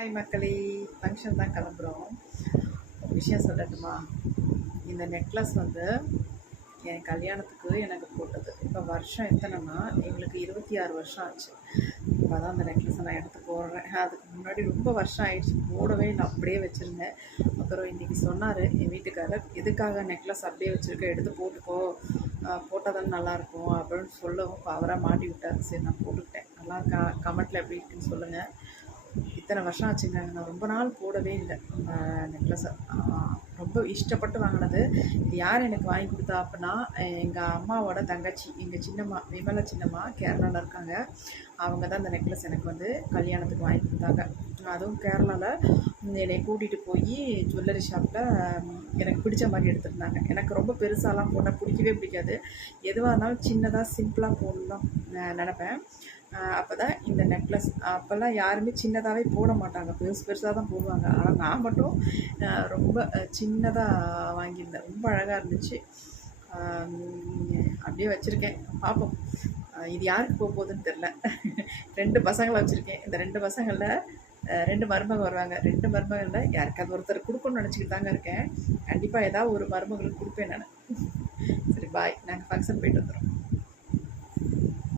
Hi மக்களே, function தான் கிளம்புறோம். ஒரு விஷயம் சொல்லட்டுமா? இந்த நெக்லஸ் வந்து என் கல்யாணத்துக்கு எனக்கு போட்டது. இப்போ வருஷம் எத்தனைன்னா எங்களுக்கு 26 வருஷம் ஆச்சு. இப்போ தான் அந்த நெக்லஸை நான் எடுத்து போடுறேன். அதுக்கு முன்னாடி ரொம்ப வருஷம் ஆயிடுச்சு, போடவே இல்லை, அப்படியே வச்சுருந்தேன். அப்புறம் இன்றைக்கி சொன்னார் என் வீட்டுக்காரர், எதுக்காக நெக்லஸ் அப்படியே வச்சுருக்க, எடுத்து போட்டுக்கோ, போட்டால் தானே நல்லாயிருக்கும் அப்படின்னு சொல்லவும் இப்போ அவராக மாட்டி விட்டார். சரி, நான் போட்டுக்கிட்டேன். நல்லா கமெண்ட்டில் எப்படி இருக்குன்னு சொல்லுங்கள். இத்தனை வருஷம் ஆச்சுங்க, நான் ரொம்ப நாள் போடவே இல்லை நெக்லஸை. ரொம்ப இஷ்டப்பட்டு வாங்கினது. இது யார் எனக்கு வாங்கி கொடுத்தா அப்படின்னா, எங்கள் அம்மாவோட தங்கச்சி, எங்கள் சின்னம்மா, விமலா சின்னம்மா, கேரளாவில் இருக்காங்க. அவங்க தான் இந்த நெக்லஸ் எனக்கு வந்து கல்யாணத்துக்கு வாங்கி கொடுத்தாங்க. அதுவும் கேரளாவில் என்னை கூட்டிகிட்டு போய் ஜுவல்லரி ஷாப்பில் எனக்கு பிடிச்ச மாதிரி எடுத்துருந்தாங்க. எனக்கு ரொம்ப பெருசாலாம் போட்டால் பிடிக்கவே பிடிக்காது. எதுவாக இருந்தாலும் சின்னதாக சிம்பிளாக போடலாம் நினப்பேன். அப்போ தான் இந்த நெக்லஸ், அப்போல்லாம் யாருமே சின்னதாகவே போட மாட்டாங்க, பெருசாக தான் போடுவாங்க. ஆனால் நான் மட்டும் ரொம்ப சின்னதாக வாங்கியிருந்தேன். ரொம்ப அழகாக இருந்துச்சு. அப்படியே வச்சுருக்கேன், பார்ப்போம் இது யாருக்கு போக போகுதுன்னு தெரில. 2 பசங்களை வச்சுருக்கேன். இந்த 2 பசங்களில் 2 மருமகள் வருவாங்க. 2 மருமகளில் யாருக்காவது ஒருத்தர் கொடுக்கணும்னு நினச்சிக்கிட்டு தாங்க இருக்கேன். கண்டிப்பாக ஏதாவது ஒரு மருமகளுக்கு கொடுப்பேன் நான். சரி, பாய். நாங்கள் ஃபங்க்ஷன் போயிட்டு வந்துடுறோம்.